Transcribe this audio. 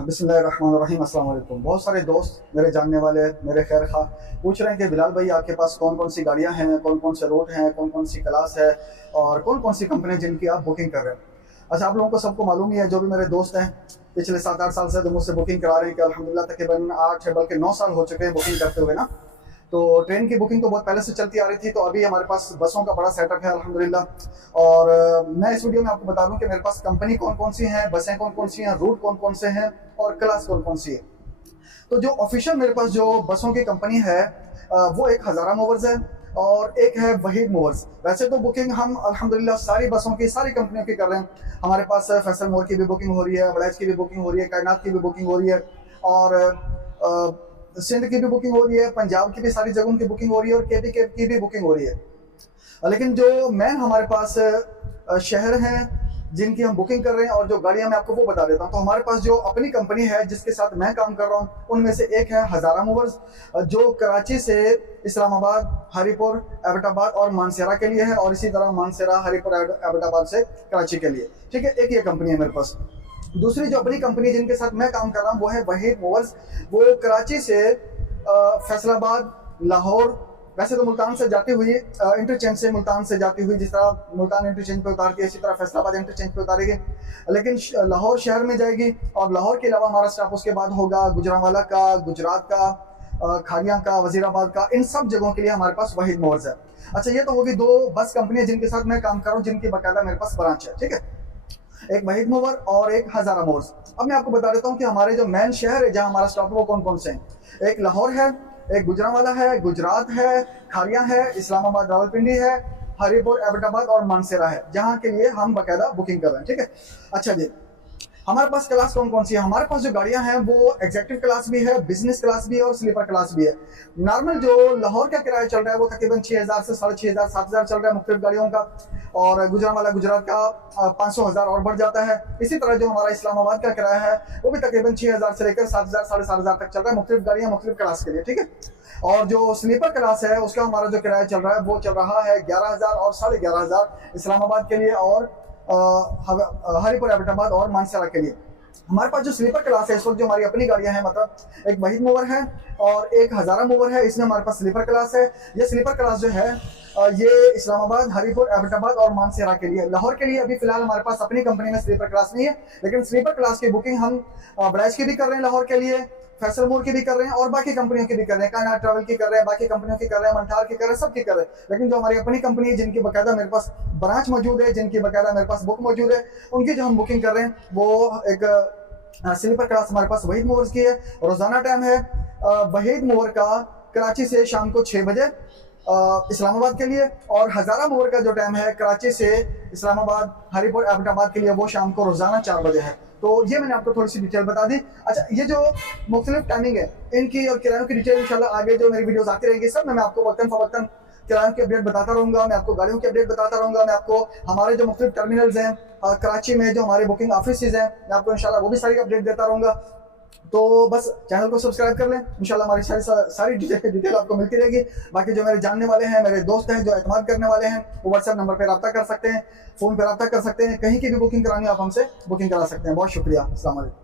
बिस्मिल्लाहिर्रहमानिर्रहीम। अस्सलाम वालेकुम। बहुत सारे दोस्त मेरे जानने वाले, मेरे खैर खा पूछ रहे हैं कि बिलाल भाई आपके पास कौन कौन सी गाड़ियां हैं, कौन कौन से रूट हैं, कौन कौन सी क्लास है और कौन कौन सी कंपनी जिनकी आप बुकिंग कर रहे हैं। अच्छा, आप लोगों को सबको मालूम ही है, जो भी मेरे दोस्त हैं पिछले 7-8 साल से जो मुझसे बुकिंग करा रहे हैं कि अल्हम्दुलिल्लाह तकरीबन 8 बल्कि 9 साल हो चुके हैं बुकिंग करते हुए ना। तो ट्रेन की बुकिंग तो बहुत पहले से चलती आ रही थी, तो अभी हमारे पास बसों का बड़ा सेटअप है अल्हम्दुलिल्लाह। और मैं इस वीडियो में आपको बता दूं कि मेरे पास कंपनी कौन कौन सी हैं, बसें कौन कौन सी हैं, रूट कौन कौन से हैं और क्लास कौन कौन सी है। तो जो ऑफिशियल मेरे पास जो बसों की कंपनी है वो एक हज़ारा मूवर्स है और एक है वहीद मूवर्स। वैसे तो बुकिंग हम अल्हम्दुलिल्लाह सारी बसों की, सारी कंपनियों की कर रहे हैं। हमारे पास फैसल मोर की भी बुकिंग हो रही है, बड़ैच की भी बुकिंग हो रही है, कायनात की भी बुकिंग हो रही है और सिंध की भी बुकिंग हो रही है, पंजाब की भी सारी जगहों की बुकिंग हो रही है और केपी की भी बुकिंग हो रही है। लेकिन जो मेन हमारे पास शहर हैं जिनकी हम बुकिंग कर रहे हैं और जो गाड़ियां मैं आपको वो बता देता हूं। तो हमारे पास जो अपनी कंपनी है जिसके साथ मैं काम कर रहा हूं उनमें से एक है हज़ारा मूवर्स, जो कराची से इस्लामाबाद, हरीपुर, एबटाबाद और मानसेरा के लिए है और इसी तरह मानसेरा, हरीपुर, एबटाबाद से कराची के लिए। ठीक है, एक ये कंपनी है मेरे पास। दूसरी जो अपनी कंपनी जिनके साथ मैं काम कर रहा हूँ वो है वहीद मूवर्स। वो कराची से फैसलाबाद, लाहौर, वैसे तो मुल्तान से जाती हुई इंटरचेंज से मुल्तान से जाती हुई, जिस तरह मुल्तान इंटरचेंज पे उतारती है इसी तरह फैसलाबाद इंटरचेंज पे उतारेगी, लेकिन लाहौर शहर में जाएगी। और लाहौर के अलावा हमारा स्टॉप उसके बाद होगा गुजरांवाला का, गुजरात का, खाड़िया का, वजीराबाद का। इन सब जगहों के लिए हमारे पास वहीद मूवर्स है। अच्छा, ये तो होगी दो बस कंपनियां जिनके साथ मैं काम कर रहा हूँ, जिनकी बाकायदा मेरे पास ब्रांच है। ठीक है, एक वहीद मूवर और एक हज़ारा मूवर्स। अब मैं आपको बता देता हूँ कि हमारे जो मेन शहर है जहाँ हमारा स्टॉप है वो कौन कौन से हैं। एक लाहौर है, एक गुजरांवाला है, गुजरात है, खारिया है, इस्लामाबाद रावलपिंडी है, हरीपुर, एबटाबाद और मानसेरा है, जहाँ के लिए हम बाकायदा बुकिंग कर रहे हैं। ठीक है, अच्छा जी, हमारे पास क्लास कौन कौन सी है। हमारे पास जो गाड़ियां हैं वो एग्जीक्यूटिव क्लास भी है, बिजनेस क्लास भी है और स्लीपर क्लास भी है। नॉर्मल जो लाहौर का किराया चल रहा है वो तकरीबन 6000 से 6500 7000 चल रहा है मुख्तलिफ गाड़ियों का। और गुजरांवाला, गुजरात का 500 और बढ़ जाता है। इसी तरह जो हमारा इस्लामाबाद का किराया है वो भी तकरीबन 6000 से लेकर 7000 7,500 तक चल रहा है मुख्तलिफ गाड़ियां मुख्तलिफ क्लास के लिए। ठीक है, और जो स्लीपर क्लास है उसका हमारा जो किराया चल रहा है वो चल रहा है 11000 और 11500 इस्लामाबाद के लिए और हरीपुर, एबटाबाद और मानसरा के लिए। हमारे पास जो स्लीपर क्लास है इस वक्त जो हमारी अपनी गाड़ियां हैं, मतलब एक वहीद मूवर है और एक हज़ारा मूवर है, इसमें हमारे पास स्लीपर क्लास है। ये स्लीपर क्लास जो है ये इस्लामाबाद, हरीपुर, एबटाबाद और मानसेरा के लिए। लाहौर के लिए अभी फिलहाल हमारे पास अपनी कंपनी में स्लीपर क्लास नहीं है, लेकिन स्लीपर क्लास की बुकिंग हम बड़ैच की भी कर रहे हैं, लाहौर के लिए फैसल मोर की भी कर रहे हैं और बाकी कंपनियों की भी कर रहे हैं, कायनात ट्रैवल की कर रहे हैं, बाकी कंपनियों की कर रहे हैं, मंठार की कर रहे हैं, सब की कर रहे हैं। लेकिन जो हमारी अपनी कंपनी है जिनकी बाकायदा मेरे पास ब्रांच मौजूद है, जिनकी बाकायदा मेरे पास बुक मौजूद है, उनकी जो हम बुकिंग कर रहे हैं वो एक स्लीपर क्लास हमारे पास वहीद मूवर्स की है। रोजाना टाइम है वहीद मूवर का कराची से शाम को 6 बजे इस्लामाबाद के लिए, और हज़ारा मूवर का जो टाइम है कराची से इस्लामाबाद, हरीपुर, एबटाबाद के लिए वो शाम को रोजाना 4 बजे है। तो ये मैंने आपको थोड़ी सी डिटेल बता दी। अच्छा, ये जो मुख्तलिफ टाइमिंग है इनकी और किरायों की डिटेल इंशाल्लाह आगे जो मेरी वीडियोस आती रहेंगी सब में मैं आपको वक्तन फवक्तन किरायों की अपडेट बताता रहूंगा, मैं आपको गाड़ियों की अपडेट बताता रहूंगा, मैं आपको हमारे जो मुख्तलिफ टर्मिनल्स हैं कराची में जो हमारे बुकिंग ऑफिस हैं मैं आपको इंशाल्लाह वो भी सारी अपडेट देता रहूंगा। तो बस चैनल को सब्सक्राइब कर लें, इंशाल्लाह हमारी सारी डिटेल आपको मिलती रहेगी। बाकी जो मेरे जानने वाले हैं, मेरे दोस्त हैं जो एतमाद करने वाले हैं, वो व्हाट्सएप नंबर पर रब्ता कर सकते हैं, फ़ोन पर रब्ता कर सकते हैं, कहीं की भी बुकिंग करानी हो आप हमसे बुकिंग करा सकते हैं। बहुत शुक्रिया, अस्सलाम वालेकुम।